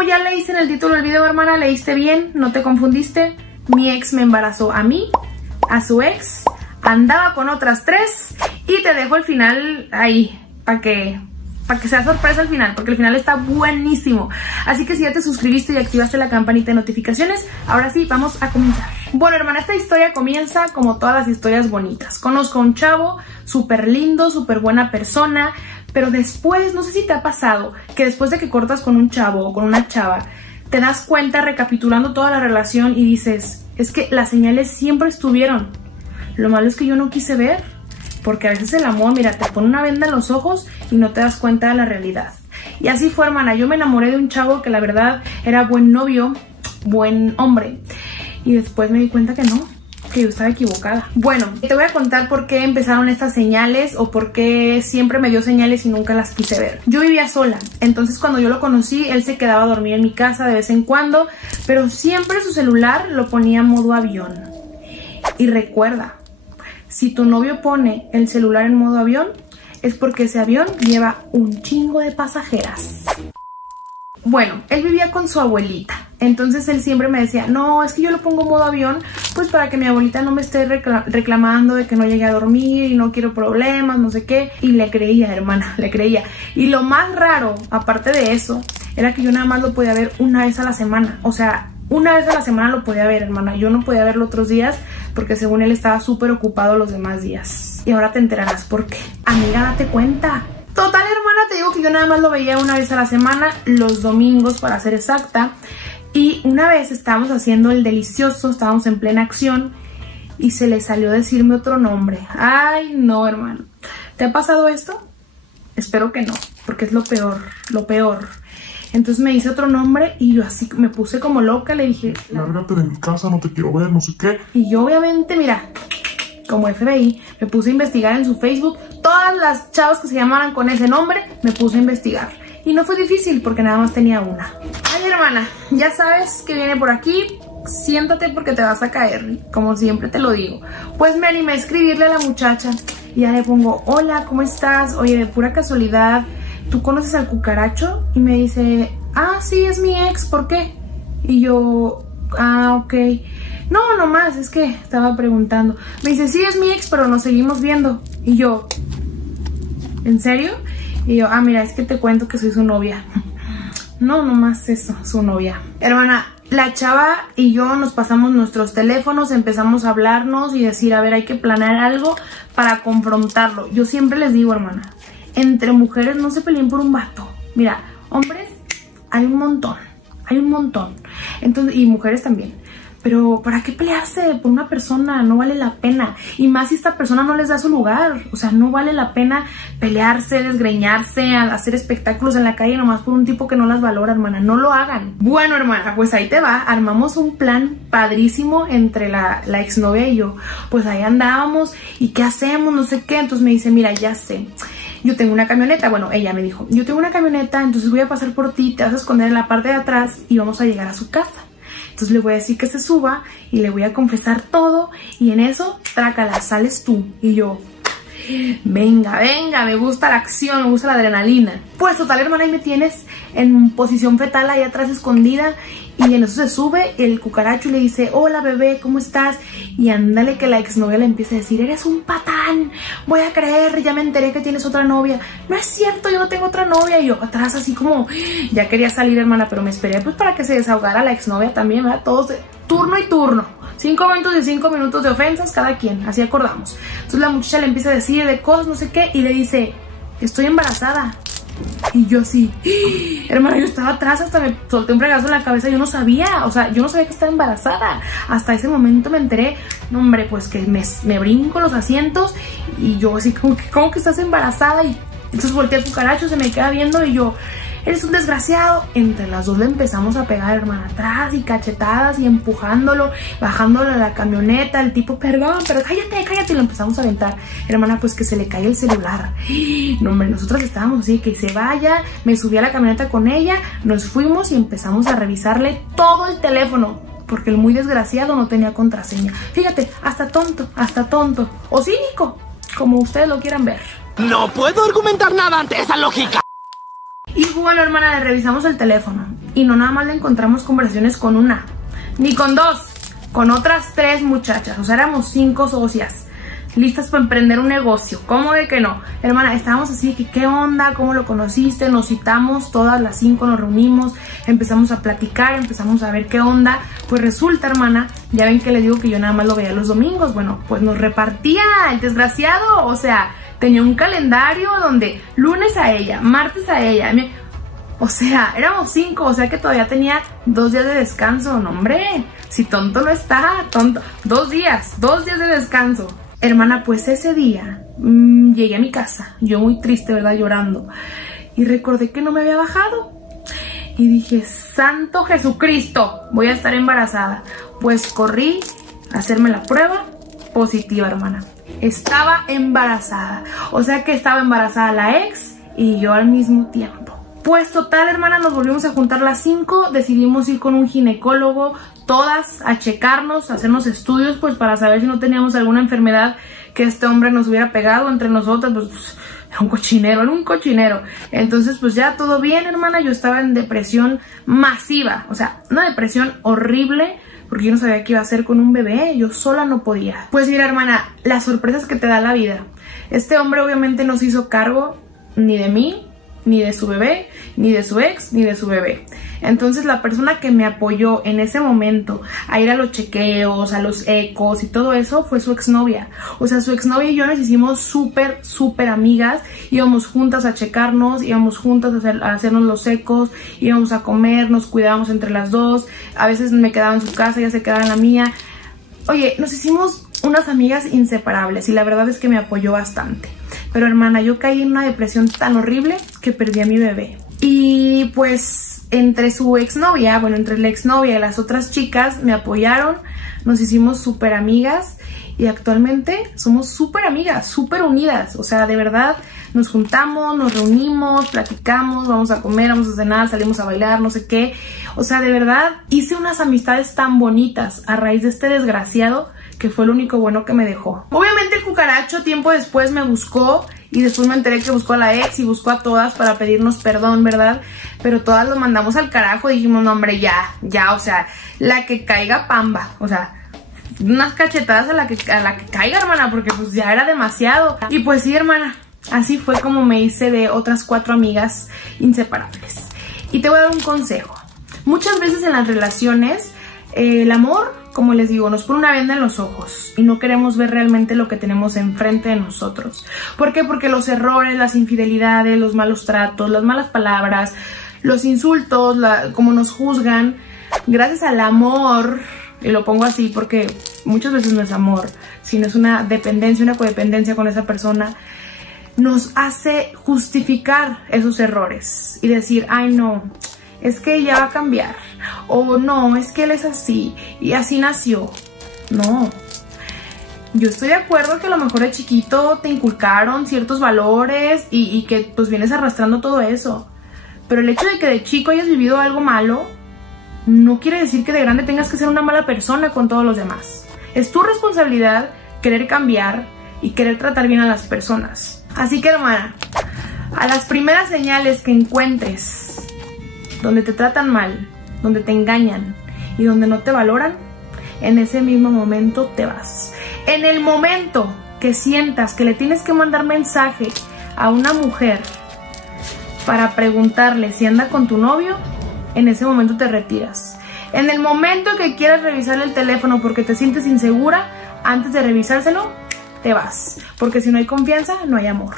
como ya leíste en el título del video, hermana, leíste bien, no te confundiste. Mi ex me embarazó a mí, a su ex, andaba con otras 3 y te dejo el final ahí para que sea sorpresa al final, porque el final está buenísimo. Así que si ya te suscribiste y activaste la campanita de notificaciones, ahora sí, vamos a comenzar. Bueno, hermana, esta historia comienza como todas las historias bonitas. Conozco a un chavo súper lindo, súper buena persona, pero después, no sé si te ha pasado, que después de que cortas con un chavo o con una chava, te das cuenta recapitulando toda la relación y dices, es que las señales siempre estuvieron. Lo malo es que yo no quise ver. Porque a veces el amor, mira, te pone una venda en los ojos y no te das cuenta de la realidad. Y así fue, hermana. Yo me enamoré de un chavo que la verdad era buen novio, buen hombre. Y después me di cuenta que no, que yo estaba equivocada. Bueno, te voy a contar por qué empezaron estas señales o por qué siempre me dio señales y nunca las quise ver. Yo vivía sola, entonces cuando yo lo conocí, él se quedaba a dormir en mi casa de vez en cuando, pero siempre su celular lo ponía en modo avión. Y recuerda, si tu novio pone el celular en modo avión, es porque ese avión lleva un chingo de pasajeras. Bueno, él vivía con su abuelita, entonces él siempre me decía, no, es que yo lo pongo en modo avión, pues para que mi abuelita no me esté reclamando de que no llegue a dormir y no quiero problemas, no sé qué. Y le creía, hermana, le creía. Y lo más raro, aparte de eso, era que yo nada más lo podía ver una vez a la semana, o sea, una vez a la semana lo podía ver, hermana. Yo no podía verlo otros días porque según él estaba súper ocupado los demás días. Y ahora te enterarás por qué. Amiga, date cuenta. Total, hermana, te digo que yo nada más lo veía una vez a la semana, los domingos para ser exacta. Y una vez estábamos haciendo el delicioso, estábamos en plena acción y se le salió decirme otro nombre. Ay, no, hermano. ¿Te ha pasado esto? Espero que no, porque es lo peor, lo peor. Entonces me dice otro nombre y yo así me puse como loca, le dije, lárgate de mi casa, no te quiero ver, no sé qué. Y yo obviamente, mira, como FBI, me puse a investigar en su Facebook. Todas las chavas que se llamaran con ese nombre, me puse a investigar. Y no fue difícil porque nada más tenía una. Ay, hermana, ya sabes que viene por aquí. Siéntate porque te vas a caer, como siempre te lo digo. Pues me animé a escribirle a la muchacha y ya le pongo, hola, ¿cómo estás? Oye, de pura casualidad, ¿tú conoces al cucaracho? Y me dice, ah, sí, es mi ex, ¿por qué? Y yo, ah, ok. No, nomás, es que estaba preguntando. Me dice, sí, es mi ex, pero nos seguimos viendo. Y yo, ¿en serio? Y yo, ah, mira, es que te cuento que soy su novia. No, nomás eso, su novia. Hermana, la chava y yo nos pasamos nuestros teléfonos, empezamos a hablarnos y decir, a ver, hay que planear algo para confrontarlo. Yo siempre les digo, hermana, entre mujeres no se peleen por un vato. Mira, hombres hay un montón, entonces, y mujeres también. Pero ¿para qué pelearse por una persona? No vale la pena. Y más si esta persona no les da su lugar. O sea, no vale la pena pelearse, desgreñarse, hacer espectáculos en la calle nomás por un tipo que no las valora, hermana. No lo hagan. Bueno, hermana, pues ahí te va. Armamos un plan padrísimo entre la exnovia y yo. Pues ahí andábamos. ¿Y qué hacemos? No sé qué. Entonces me dice, mira, ya sé. Yo tengo una camioneta. Bueno, ella me dijo, yo tengo una camioneta, entonces voy a pasar por ti, te vas a esconder en la parte de atrás y vamos a llegar a su casa. Entonces le voy a decir que se suba y le voy a confesar todo y en eso, trácala, sales tú. Y yo, venga, venga, me gusta la acción, me gusta la adrenalina. Pues total, hermana, ahí me tienes en posición fetal ahí atrás escondida y en eso se sube el cucaracho y le dice, hola bebé, ¿cómo estás? Y ándale que la exnovia le empieza a decir, eres un patán, voy a creer, ya me enteré que tienes otra novia. No es cierto, yo no tengo otra novia. Y yo atrás así como, ya quería salir, hermana, pero me esperé pues para que se desahogara la exnovia también, ¿verdad? Todos de turno y turno. 5 minutos y 5 minutos de ofensas cada quien, así acordamos. Entonces la muchacha le empieza a decir de cosas, no sé qué, y le dice, estoy embarazada. Y yo así, hermana, yo estaba atrás, hasta me solté un fregazo en la cabeza, yo no sabía, o sea, yo no sabía que estaba embarazada. Hasta ese momento me enteré, no, hombre, pues que me brinco los asientos y yo así como que, ¿cómo que estás embarazada? Y entonces volteé al cucaracho, se me queda viendo y yo, eres un desgraciado. Entre las dos le empezamos a pegar, hermana, atrás y cachetadas y empujándolo, bajándolo a la camioneta, el tipo, perdón, pero cállate, cállate, y lo empezamos a aventar. Hermana, pues que se le cae el celular. No, hombre, nosotros estábamos así, que se vaya, me subí a la camioneta con ella, nos fuimos y empezamos a revisarle todo el teléfono, porque el muy desgraciado no tenía contraseña. Fíjate, hasta tonto, o cínico, como ustedes lo quieran ver. No puedo argumentar nada ante esa lógica. Igual bueno, hermana, le revisamos el teléfono y no nada más le encontramos conversaciones con una, ni con dos, con otras 3 muchachas. O sea, éramos 5 socias listas para emprender un negocio. ¿Cómo de que no? Hermana, estábamos así, que ¿qué onda? ¿Cómo lo conociste? Nos citamos, todas las 5 nos reunimos, empezamos a platicar, empezamos a ver qué onda. Pues resulta, hermana, ya ven que les digo que yo nada más lo veía los domingos. Bueno, pues nos repartía el desgraciado, o sea, tenía un calendario donde lunes a ella, martes a ella, o sea, éramos 5, o sea que todavía tenía 2 días de descanso. No, hombre, si tonto no está, tonto. 2 días de descanso. Hermana, pues ese día llegué a mi casa, yo muy triste, ¿verdad? Llorando. Y recordé que no me había bajado. Y dije, santo Jesucristo, voy a estar embarazada. Pues corrí a hacerme la prueba, positiva, hermana. Estaba embarazada. O sea que estaba embarazada la ex y yo al mismo tiempo. Pues total, hermana, nos volvimos a juntar las 5, decidimos ir con un ginecólogo, todas, a checarnos, a hacernos estudios, pues para saber si no teníamos alguna enfermedad que este hombre nos hubiera pegado entre nosotras. Pues era un cochinero. Entonces, pues ya todo bien, hermana. Yo estaba en depresión masiva, o sea, una depresión horrible, porque yo no sabía qué iba a hacer con un bebé, yo sola no podía. Pues mira, hermana, las sorpresas que te da la vida. Este hombre obviamente no se hizo cargo ni de mí, ni de su bebé, ni de su ex, ni de su bebé. Entonces la persona que me apoyó en ese momento a ir a los chequeos, a los ecos y todo eso fue su exnovia. O sea, su exnovia y yo nos hicimos súper amigas. Íbamos juntas a checarnos, íbamos juntas a hacernos los ecos, íbamos a comer, nos cuidábamos entre las dos. A veces me quedaba en su casa, ella se quedaba en la mía. Oye, nos hicimos unas amigas inseparables y la verdad es que me apoyó bastante. Pero hermana, yo caí en una depresión tan horrible que perdí a mi bebé. Y pues entre su exnovia, bueno, entre la exnovia y las otras chicas me apoyaron, nos hicimos súper amigas y actualmente somos súper amigas, súper unidas. O sea, de verdad, nos juntamos, nos reunimos, platicamos, vamos a comer, vamos a cenar, salimos a bailar, no sé qué. O sea, de verdad, hice unas amistades tan bonitas a raíz de este desgraciado que fue lo único bueno que me dejó. Obviamente el cucaracho tiempo después me buscó y después me enteré que buscó a la ex y buscó a todas para pedirnos perdón, ¿verdad? Pero todas lo mandamos al carajo, dijimos, no hombre, ya, o sea, la que caiga pamba, o sea, unas cachetadas a la que caiga, hermana, porque pues ya era demasiado. Y pues sí, hermana, así fue como me hice de otras 4 amigas inseparables. Y te voy a dar un consejo. Muchas veces en las relaciones, el amor, como les digo, nos pone una venda en los ojos y no queremos ver realmente lo que tenemos enfrente de nosotros. ¿Por qué? Porque los errores, las infidelidades, los malos tratos, las malas palabras, los insultos, como nos juzgan, gracias al amor, y lo pongo así porque muchas veces no es amor, sino es una dependencia, una codependencia con esa persona, nos hace justificar esos errores y decir, ay no, es que ella va a cambiar, o no, es que él es así y así nació. No, yo estoy de acuerdo que a lo mejor de chiquito te inculcaron ciertos valores y que pues vienes arrastrando todo eso, pero el hecho de que de chico hayas vivido algo malo no quiere decir que de grande tengas que ser una mala persona con todos los demás. Es tu responsabilidad querer cambiar y querer tratar bien a las personas. Así que, hermana, a las primeras señales que encuentres donde te tratan mal, donde te engañan y donde no te valoran, en ese mismo momento te vas. En el momento que sientas que le tienes que mandar mensaje a una mujer para preguntarle si anda con tu novio, en ese momento te retiras. En el momento que quieras revisar el teléfono porque te sientes insegura, antes de revisárselo, te vas. Porque si no hay confianza, no hay amor.